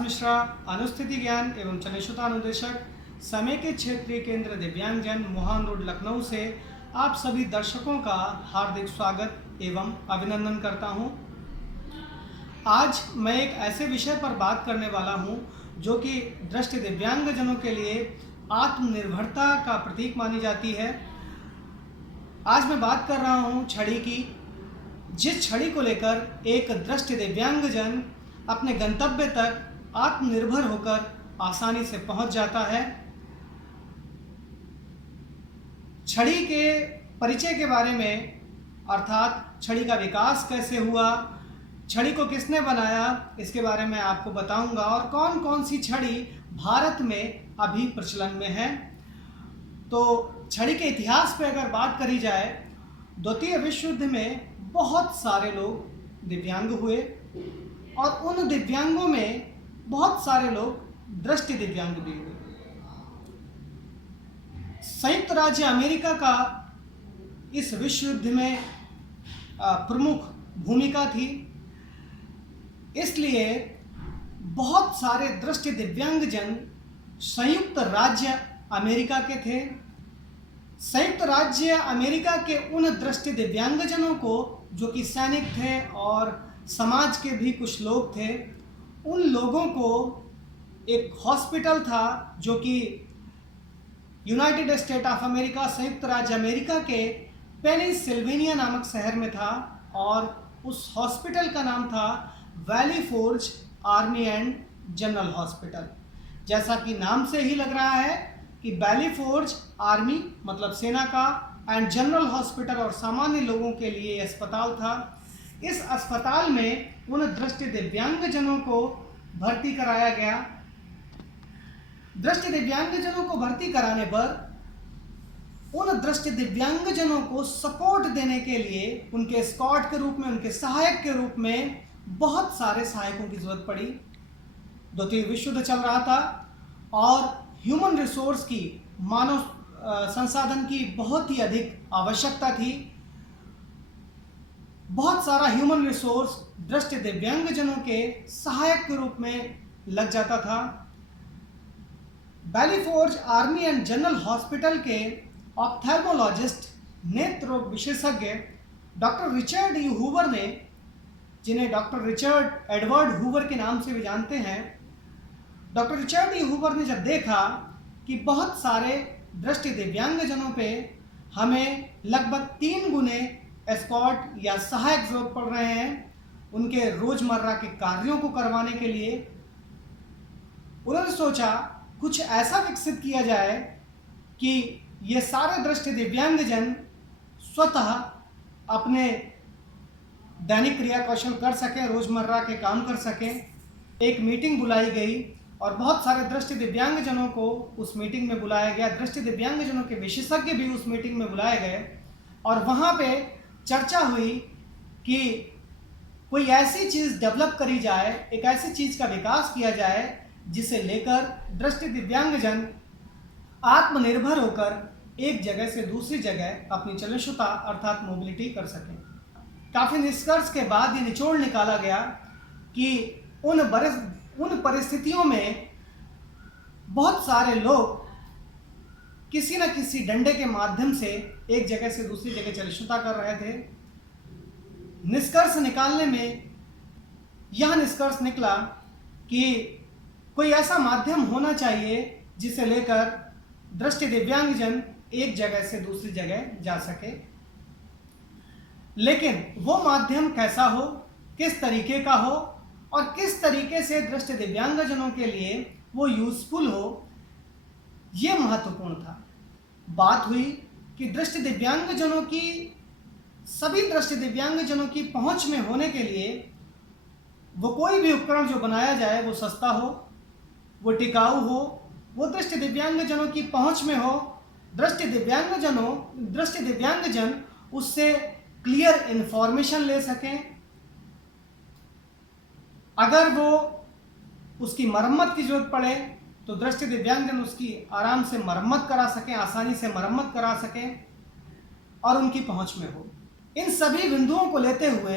विकास मिश्रा, अनुस्थिति ज्ञान एवं चनिष्ठुता अनुदेशक, समेकित क्षेत्रीय केंद्र दिव्यांगजन, मोहान रोड, लखनऊ से आप सभी दर्शकों का हार्दिक स्वागत एवं अभिनंदन करता हूं। आज मैं एक ऐसे विषय पर बात करने वाला हूं जो कि दृष्टि दिव्यांगजनों के लिए आत्मनिर्भरता का प्रतीक मानी जाती है। आज मैं बात कर रहा हूं छड़ी की, जिस छड़ी को लेकर एक दृष्टि दिव्यांगजन अपने गंतव्य तक आत्मनिर्भर होकर आसानी से पहुंच जाता है। छड़ी के परिचय के बारे में, अर्थात छड़ी का विकास कैसे हुआ, छड़ी को किसने बनाया, इसके बारे में आपको बताऊंगा और कौन कौन सी छड़ी भारत में अभी प्रचलन में है। तो छड़ी के इतिहास पे अगर बात करी जाए, द्वितीय विश्व युद्ध में बहुत सारे लोग दिव्यांग हुए और उन दिव्यांगों में बहुत सारे लोग दृष्टि दिव्यांग भी हुए। संयुक्त राज्य अमेरिका का इस विश्व युद्ध में प्रमुख भूमिका थी, इसलिए बहुत सारे दृष्टि दिव्यांगजन संयुक्त राज्य अमेरिका के थे। संयुक्त राज्य अमेरिका के उन दृष्टि दिव्यांगजनों को, जो कि सैनिक थे और समाज के भी कुछ लोग थे, उन लोगों को एक हॉस्पिटल था जो कि यूनाइटेड स्टेट ऑफ अमेरिका, संयुक्त राज्य अमेरिका के पेनिसिल्वेनिया नामक शहर में था और उस हॉस्पिटल का नाम था valley forge army and general hospital. जैसा कि नाम से ही लग रहा है कि वैली फोर्ज आर्मी मतलब सेना का एंड जनरल हॉस्पिटल और सामान्य लोगों के लिए अस्पताल था। इस अस्पताल में उन दृष्टि दिव्यांगजनों को भर्ती कराया गया। दृष्टि दिव्यांगजनों को भर्ती कराने पर उन दृष्टि दिव्यांगजनों को सपोर्ट देने के लिए उनके स्कॉट के रूप में, उनके सहायक के रूप में बहुत सारे सहायकों की जरूरत पड़ी। द्वितीय विश्व युद्ध चल रहा था और ह्यूमन रिसोर्स की, मानव संसाधन की बहुत ही अधिक आवश्यकता थी। बहुत सारा ह्यूमन रिसोर्स दृष्टि दिव्यांगजनों के सहायक के रूप में लग जाता था। Valley forge army and general hospital के ऑप्थेल्मोलॉजिस्ट, नेत्र रोग विशेषज्ञ डॉक्टर रिचर्ड ई हूवर ने, जिन्हें डॉक्टर रिचर्ड एडवर्ड हूवर के नाम से भी जानते हैं, डॉक्टर रिचर्ड ई हूवर ने जब देखा कि बहुत सारे दृष्टि दिव्यांगजनों पे हमें लगभग 3 गुने एस्कॉर्ट या सहायक जरूरत पड़ रहे हैं उनके रोजमर्रा के कार्यों को करवाने के लिए, उन्होंने सोचा कुछ ऐसा विकसित किया जाए कि ये सारे दृष्टि दिव्यांगजन स्वतः अपने दैनिक क्रिया कौशल कर सकें, रोजमर्रा के काम कर सकें। एक मीटिंग बुलाई गई और बहुत सारे दृष्टि दिव्यांगजनों को उस मीटिंग में बुलाया गया। दृष्टि दिव्यांगजनों के विशेषज्ञ भी उस मीटिंग में बुलाए गए और वहाँ पे चर्चा हुई कि कोई ऐसी चीज़ डेवलप करी जाए, एक ऐसी चीज़ का विकास किया जाए जिसे लेकर दृष्टि दिव्यांगजन आत्मनिर्भर होकर एक जगह से दूसरी जगह अपनी चलनशुता अर्थात मोबिलिटी कर सकें। काफ़ी निष्कर्ष के बाद ये निचोड़ निकाला गया कि उन परिस्थितियों में बहुत सारे लोग किसी न किसी डंडे के माध्यम से एक जगह से दूसरी जगह चलनशुता कर रहे थे। निष्कर्ष निकालने में यह निष्कर्ष निकला कि कोई ऐसा माध्यम होना चाहिए जिसे लेकर दृष्टि दिव्यांगजन एक जगह से दूसरी जगह जा सके, लेकिन वो माध्यम कैसा हो, किस तरीके का हो और किस तरीके से दृष्टि दिव्यांगजनों के लिए वो यूजफुल हो, ये महत्वपूर्ण था। बात हुई कि दृष्टि दिव्यांगजनों की, सभी दृष्टि दिव्यांगजनों की पहुंच में होने के लिए वो कोई भी उपकरण जो बनाया जाए वो सस्ता हो, वो टिकाऊ हो, वो दृष्टि दिव्यांगजनों की पहुंच में हो, दृष्टि दिव्यांगजन उससे क्लियर इंफॉर्मेशन ले सकें। अगर वो उसकी मरम्मत की जरूरत पड़े तो दृष्टि दिव्यांगजन उसकी आराम से मरम्मत करा सकें, आसानी से मरम्मत करा सकें और उनकी पहुंच में हो। इन सभी बिंदुओं को लेते हुए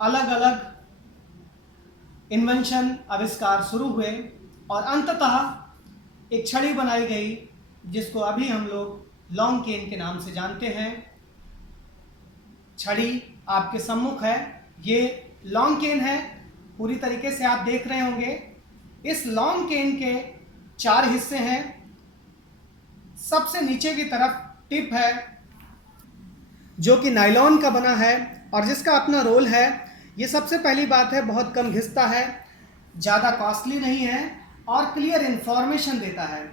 अलग अलग इन्वेंशन आविष्कार शुरू हुए और अंततः एक छड़ी बनाई गई जिसको अभी हम लोग लॉन्ग केन के नाम से जानते हैं। छड़ी आपके सम्मुख है, ये लॉन्ग केन है, पूरी तरीके से आप देख रहे होंगे। इस लॉन्ग केन के 4 हिस्से हैं। सबसे नीचे की तरफ टिप है जो कि नायलॉन का बना है और जिसका अपना रोल है। ये सबसे पहली बात है, बहुत कम घिसता है, ज़्यादा कॉस्टली नहीं है और क्लियर इन्फॉर्मेशन देता है।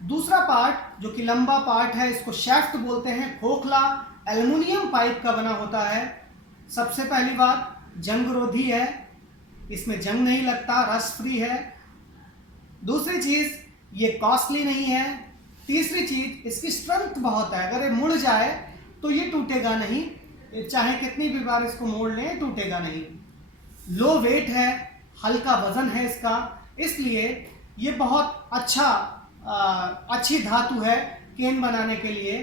दूसरा पार्ट जो कि लंबा पार्ट है, इसको शैफ्ट बोलते हैं, खोखला एल्युमिनियम पाइप का बना होता है। सबसे पहली बात, जंगरोधी है, इसमें जंग नहीं लगता, रस्ट फ्री है। दूसरी चीज़, ये कॉस्टली नहीं है। तीसरी चीज़, इसकी स्ट्रेंथ बहुत है, अगर ये मुड़ जाए तो ये टूटेगा नहीं, चाहे कितनी भी बार इसको मोड़ लें टूटेगा नहीं। लो वेट है, हल्का वजन है इसका, इसलिए ये बहुत अच्छी धातु है केन बनाने के लिए।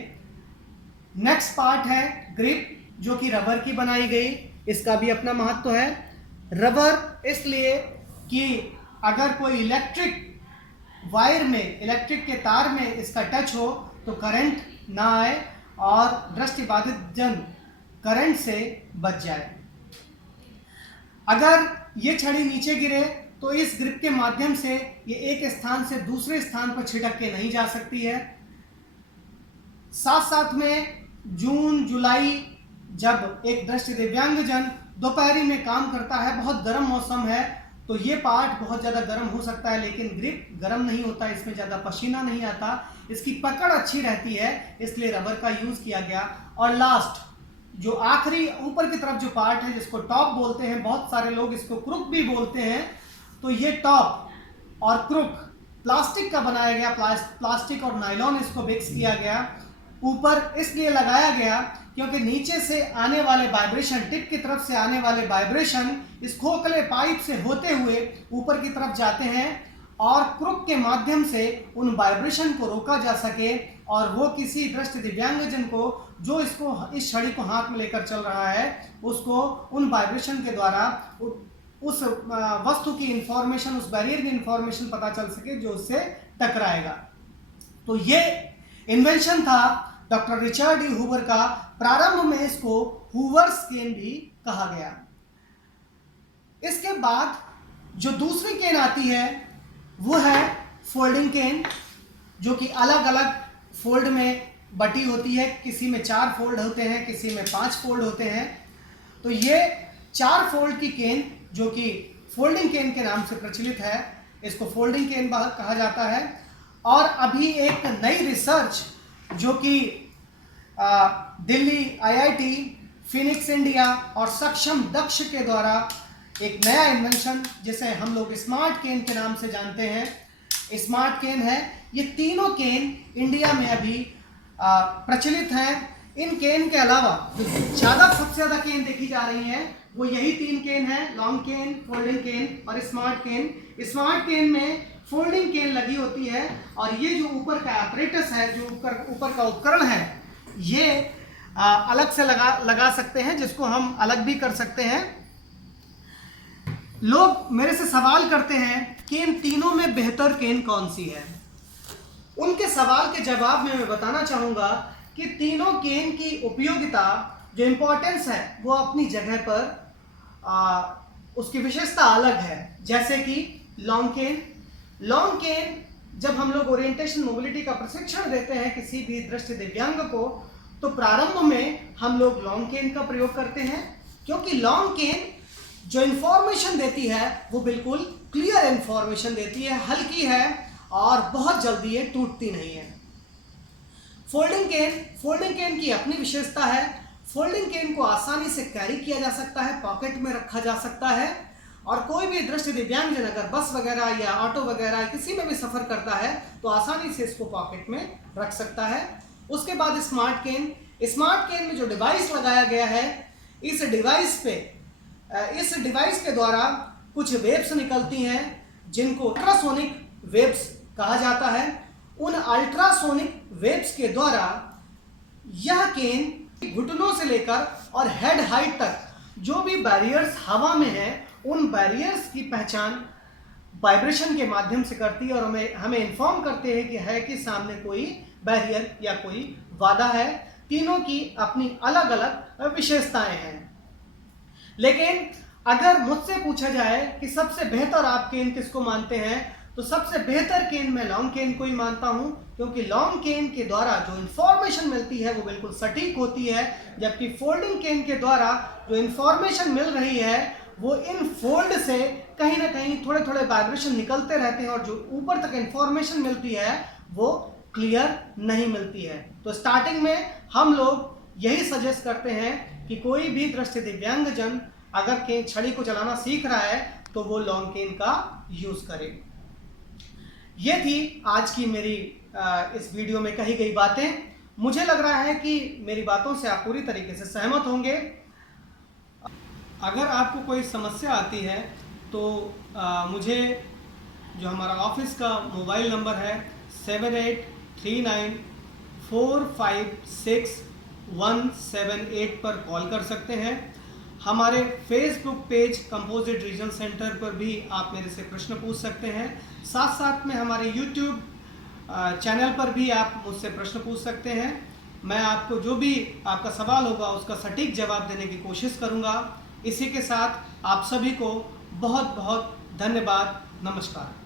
नेक्स्ट पार्ट है ग्रिप, जो कि रबर की बनाई गई, इसका भी अपना महत्व है। रबर इसलिए कि अगर कोई इलेक्ट्रिक वायर में, इलेक्ट्रिक के तार में इसका टच हो तो करंट ना आए और दृष्टिबाधित जन करंट से बच जाए। अगर ये छड़ी नीचे गिरे तो इस ग्रिप के माध्यम से ये एक स्थान से दूसरे स्थान पर छिटक के नहीं जा सकती है। साथ साथ में जून जुलाई जब एक दृष्टि दिव्यांगजन दोपहरी में काम करता है, बहुत गर्म मौसम है, तो ये पार्ट बहुत ज़्यादा गर्म हो सकता है, लेकिन ग्रिप गर्म नहीं होता, इसमें ज़्यादा पसीना नहीं आता, इसकी पकड़ अच्छी रहती है, इसलिए रबर का यूज़ किया गया। और लास्ट जो आखिरी ऊपर की तरफ जो पार्ट है जिसको टॉप बोलते हैं, बहुत सारे लोग इसको क्रुक भी बोलते हैं, तो ये टॉप और क्रुक प्लास्टिक का बनाया गया, प्लास्टिक और नायलॉन इसको मिक्स किया गया। ऊपर इसलिए लगाया गया क्योंकि नीचे से आने वाले वाइब्रेशन, टिप की तरफ से आने वाले वाइब्रेशन इस खोखले पाइप से होते हुए ऊपर की तरफ जाते हैं और क्रुक के माध्यम से उन वाइब्रेशन को रोका जा सके और वो किसी दृष्टि दिव्यांगजन को जो इस छड़ी को हाथ में लेकर चल रहा है उसको उन वाइब्रेशन के द्वारा उस वस्तु की इंफॉर्मेशन, उस बैरियर की इंफॉर्मेशन पता चल सके जो उससे टकराएगा। तो ये इन्वेंशन था डॉक्टर रिचर्ड ई हूवर का। प्रारंभ में इसको हूवर्स केन भी कहा गया। इसके बाद जो दूसरी केन आती है वो है फोल्डिंग केन, जो कि अलग अलग फोल्ड में बटी होती है। किसी में 4 फोल्ड होते हैं, किसी में 5 फोल्ड होते हैं। तो ये 4 फोल्ड की केन जो कि फोल्डिंग केन के नाम से प्रचलित है, इसको फोल्डिंग केन कहा जाता है। और अभी एक नई रिसर्च जो कि दिल्ली आईआईटी, फिनिक्स इंडिया और सक्षम दक्ष के द्वारा एक नया इन्वेंशन जिसे हम लोग स्मार्ट केन के नाम से जानते हैं, स्मार्ट केन है। ये तीनों केन इंडिया में अभी प्रचलित हैं। इन केन के अलावा सबसे ज़्यादा केन देखी जा रही हैं वो यही 3 केन हैं, लॉन्ग केन, फोल्डिंग केन और स्मार्ट केन। स्मार्ट केन में फोल्डिंग केन लगी होती है और ये जो ऊपर का apparatus है, जो ऊपर का उपकरण है, ये अलग से लगा सकते हैं, जिसको हम अलग भी कर सकते हैं। लोग मेरे से सवाल करते हैं कि इन तीनों में बेहतर केन कौन सी है। उनके सवाल के जवाब में मैं बताना चाहूँगा कि तीनों केन की उपयोगिता, जो इम्पोर्टेंस है, वो अपनी जगह पर उसकी विशेषता अलग है। जैसे कि लॉन्ग केन जब हम लोग ओरिएंटेशन मोबिलिटी का प्रशिक्षण देते हैं किसी भी दृष्टि दिव्यांग को, तो प्रारंभ में हम लोग लॉन्ग केन का प्रयोग करते हैं, क्योंकि लॉन्ग केन जो इंफॉर्मेशन देती है वो बिल्कुल क्लियर इंफॉर्मेशन देती है, हल्की है और बहुत जल्दी ये टूटती नहीं है। फोल्डिंग केन की अपनी विशेषता है। फोल्डिंग केन को आसानी से कैरी किया जा सकता है, पॉकेट में रखा जा सकता है और कोई भी दृष्टि दिव्यांगजन अगर बस वगैरह या ऑटो वगैरह किसी में भी सफ़र करता है तो आसानी से इसको पॉकेट में रख सकता है। उसके बाद स्मार्ट केन में जो डिवाइस लगाया गया है, इस डिवाइस के द्वारा कुछ वेव्स निकलती हैं जिनको अल्ट्रासोनिक वेव्स कहा जाता है। उन अल्ट्रासोनिक वेव्स के द्वारा यह केन घुटनों से लेकर और हेड हाइट तक जो भी बैरियर्स हवा में है उन बैरियर्स की पहचान वाइब्रेशन के माध्यम से करती है और हमें हमें इन्फॉर्म करते हैं कि है कि सामने कोई बैरियर या कोई बाधा है। तीनों की अपनी अलग अलग विशेषताएं हैं। लेकिन अगर मुझसे पूछा जाए कि सबसे बेहतर आप केन किसको मानते हैं, तो सबसे बेहतर केन मैं लॉन्ग केन को ही मानता हूं, क्योंकि लॉन्ग केन के द्वारा जो इंफॉर्मेशन मिलती है वो बिल्कुल सटीक होती है, जबकि फोल्डिंग केन के द्वारा जो इंफॉर्मेशन मिल रही है वो इन फोल्ड से कहीं ना कहीं थोड़े थोड़े वाइब्रेशन निकलते रहते हैं और जो ऊपर तक इंफॉर्मेशन मिलती है वो क्लियर नहीं मिलती है। तो स्टार्टिंग में हम लोग यही सजेस्ट करते हैं कि कोई भी दृष्टि दिव्यांगजन अगर केन छड़ी को चलाना सीख रहा है तो वो लॉन्ग केन का यूज करे। ये थी आज की मेरी इस वीडियो में कही गई बातें। मुझे लग रहा है कि मेरी बातों से आप पूरी तरीके से सहमत होंगे। अगर आपको कोई समस्या आती है तो मुझे जो हमारा ऑफिस का मोबाइल नंबर है 7839456178 पर कॉल कर सकते हैं। हमारे Facebook page composite regional centre पर भी आप मेरे से प्रश्न पूछ सकते हैं। साथ साथ में हमारे यूट्यूब चैनल पर भी आप मुझसे प्रश्न पूछ सकते हैं। मैं आपको जो भी आपका सवाल होगा उसका सटीक जवाब देने की कोशिश करूंगा। इसी के साथ आप सभी को बहुत बहुत धन्यवाद। नमस्कार।